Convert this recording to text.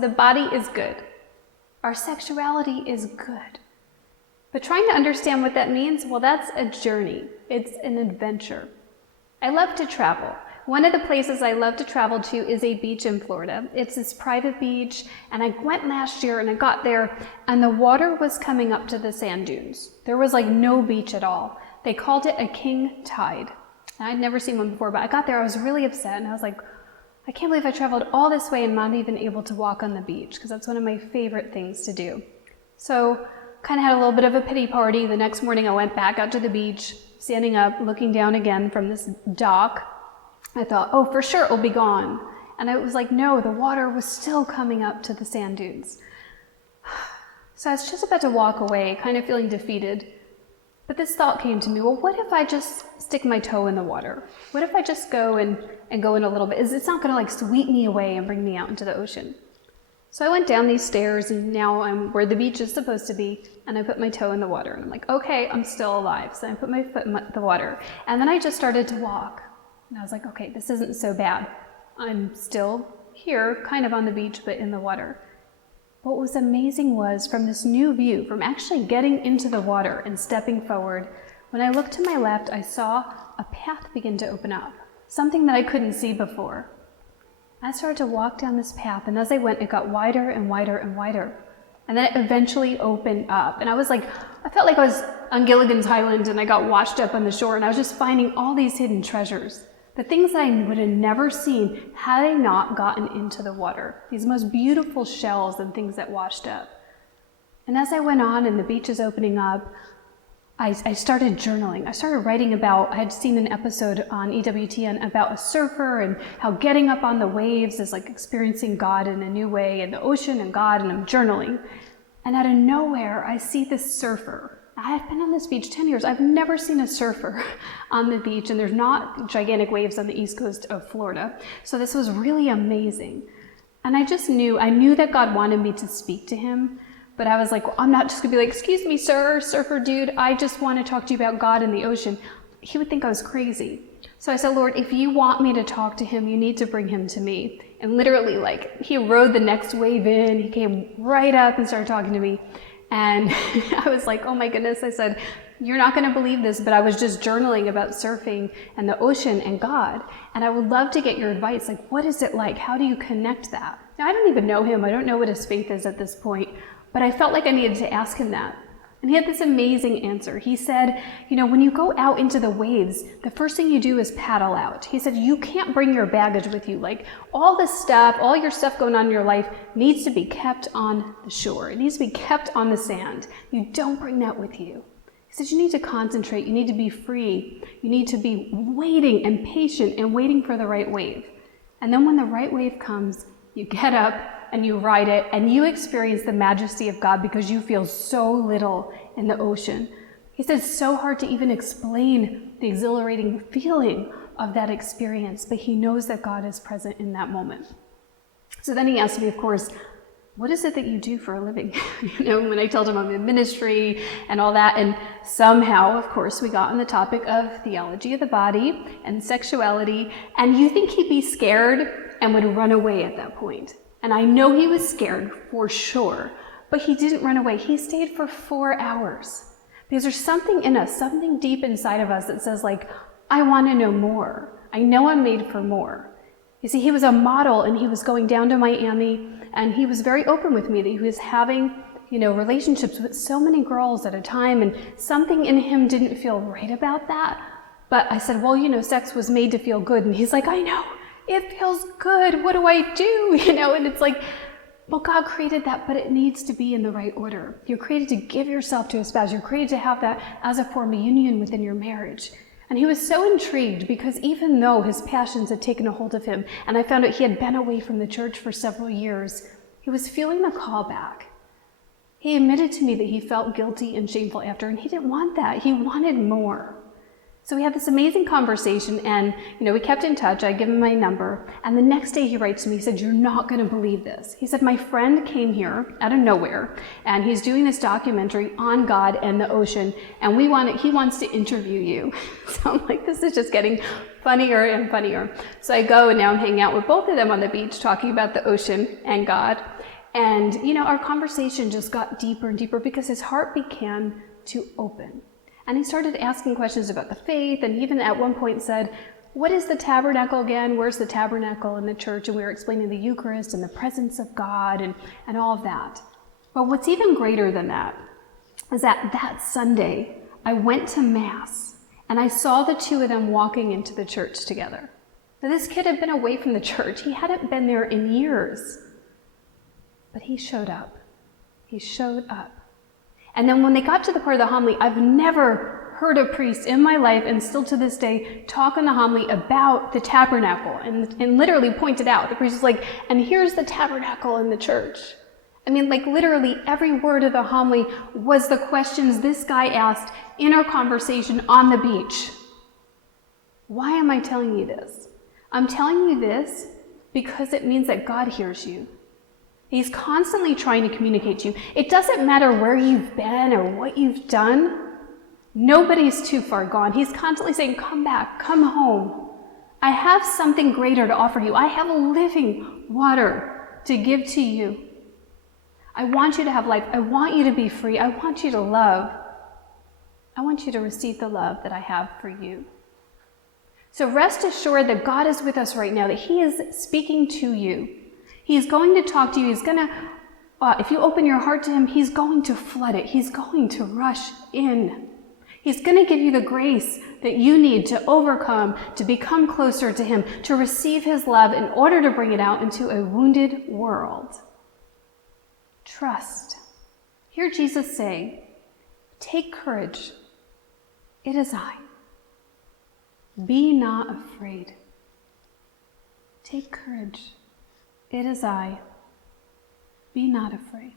So the body is good. Our sexuality is good. But trying to understand what that means, well, that's a journey. It's an adventure. I love to travel. One of the places I love to travel to is a beach in Florida. It's this private beach, and I went last year and I got there and the water was coming up to the sand dunes. There was like no beach at all. They called it a king tide. And I'd never seen one before, but I got there, I was really upset and I was like, I can't believe I traveled all this way and not even able to walk on the beach, because that's one of my favorite things to do. So kind of had a little bit of a pity party. The next morning I went back out to the beach, standing up, looking down again from this dock. I thought, oh, for sure it'll be gone. And I was like, no, the water was still coming up to the sand dunes. So I was just about to walk away, kind of feeling defeated. But this thought came to me, well, what if I just stick my toe in the water? What if I just go and go in a little bit? It's not going to like sweep me away and bring me out into the ocean. So I went down these stairs and now I'm where the beach is supposed to be, and I put my toe in the water and I'm like, okay, I'm still alive. So I put my foot in the water and then I just started to walk. And I was like, okay, this isn't so bad. I'm still here, kind of on the beach, but in the water. What was amazing was from this new view, from actually getting into the water and stepping forward, when I looked to my left, I saw a path begin to open up, something that I couldn't see before. I started to walk down this path, and as I went, it got wider and wider and wider. And then it eventually opened up. And I was like, I felt like I was on Gilligan's Island and I got washed up on the shore and I was just finding all these hidden treasures. The things that I would have never seen had I not gotten into the water. These most beautiful shells and things that washed up. And as I went on and the beach is opening up, I started journaling. I started writing about, I had seen an episode on EWTN about a surfer and how getting up on the waves is like experiencing God in a new way, and the ocean and God, and I'm journaling. And out of nowhere, I see this surfer. I have been on this beach 10 years. I've never seen a surfer on the beach, and there's not gigantic waves on the east coast of Florida. So this was really amazing. And I knew that God wanted me to speak to him, but I was like, well, I'm not just gonna be like, excuse me, sir, surfer dude, I just want to talk to you about God and the ocean. He would think I was crazy. So I said, Lord, if you want me to talk to him, you need to bring him to me. And literally, like, he rode the next wave in, he came right up and started talking to me. And I was like, oh my goodness, I said, you're not going to believe this, but I was just journaling about surfing and the ocean and God. And I would love to get your advice. Like, what is it like? How do you connect that? Now, I don't even know him. I don't know what his faith is at this point, but I felt like I needed to ask him that. And he had this amazing answer. He said, you know, when you go out into the waves, the first thing you do is paddle out. He said, you can't bring your baggage with you. Like, all this stuff, all your stuff going on in your life needs to be kept on the shore. It needs to be kept on the sand. You don't bring that with you. He said, you need to concentrate. You need to be free. You need to be waiting and patient and waiting for the right wave. And then when the right wave comes, you get up and you ride it, and you experience the majesty of God because you feel so little in the ocean. He said it's so hard to even explain the exhilarating feeling of that experience, but he knows that God is present in that moment. So then he asked me, of course, what is it that you do for a living? You know, when I told him I'm in ministry and all that, and somehow, of course, we got on the topic of theology of the body and sexuality, and you think he'd be scared and would run away at that point. And I know he was scared for sure, but he didn't run away. He stayed for 4 hours because there's something in us, something deep inside of us that says like, I want to know more. I know I'm made for more. You see, he was a model and he was going down to Miami and he was very open with me that he was having, you know, relationships with so many girls at a time, and something in him didn't feel right about that. But I said, well, you know, sex was made to feel good. And he's like, I know. It feels good. What do I do? You know, and it's like, well, God created that, but it needs to be in the right order. You're created to give yourself to a spouse. You're created to have that as a form of union within your marriage. And he was so intrigued because even though his passions had taken a hold of him, and I found out he had been away from the church for several years, he was feeling the call back. He admitted to me that he felt guilty and shameful after, and he didn't want that. He wanted more. So we had this amazing conversation, and you know, we kept in touch. I gave him my number, and the next day he writes to me. He said, you're not going to believe this. He said, my friend came here out of nowhere, and he's doing this documentary on God and the ocean, and he wants to interview you. So I'm like, this is just getting funnier and funnier. So I go, and now I'm hanging out with both of them on the beach talking about the ocean and God. And, our conversation just got deeper and deeper because his heart began to open. And he started asking questions about the faith, and even at one point said, what is the tabernacle again? Where's the tabernacle in the church? And we were explaining the Eucharist and the presence of God and all of that. But what's even greater than that is that Sunday, I went to Mass, and I saw the two of them walking into the church together. Now, this kid had been away from the church. He hadn't been there in years. But he showed up. He showed up. And then when they got to the part of the homily, I've never heard a priest in my life, and still to this day, talk in the homily about the tabernacle and literally pointed out. The priest was like, and here's the tabernacle in the church. I mean, like literally every word of the homily was the questions this guy asked in our conversation on the beach. Why am I telling you this? I'm telling you this because it means that God hears you. He's constantly trying to communicate to you. It doesn't matter where you've been or what you've done. Nobody's too far gone. He's constantly saying, come back, come home. I have something greater to offer you. I have living water to give to you. I want you to have life. I want you to be free. I want you to love. I want you to receive the love that I have for you. So rest assured that God is with us right now, that he is speaking to you. He's going to talk to you. He's going to, if you open your heart to him, he's going to flood it. He's going to rush in. He's going to give you the grace that you need to overcome, to become closer to him, to receive his love in order to bring it out into a wounded world. Trust. Hear Jesus say, take courage. It is I. Be not afraid. Take courage. It is I. Be not afraid.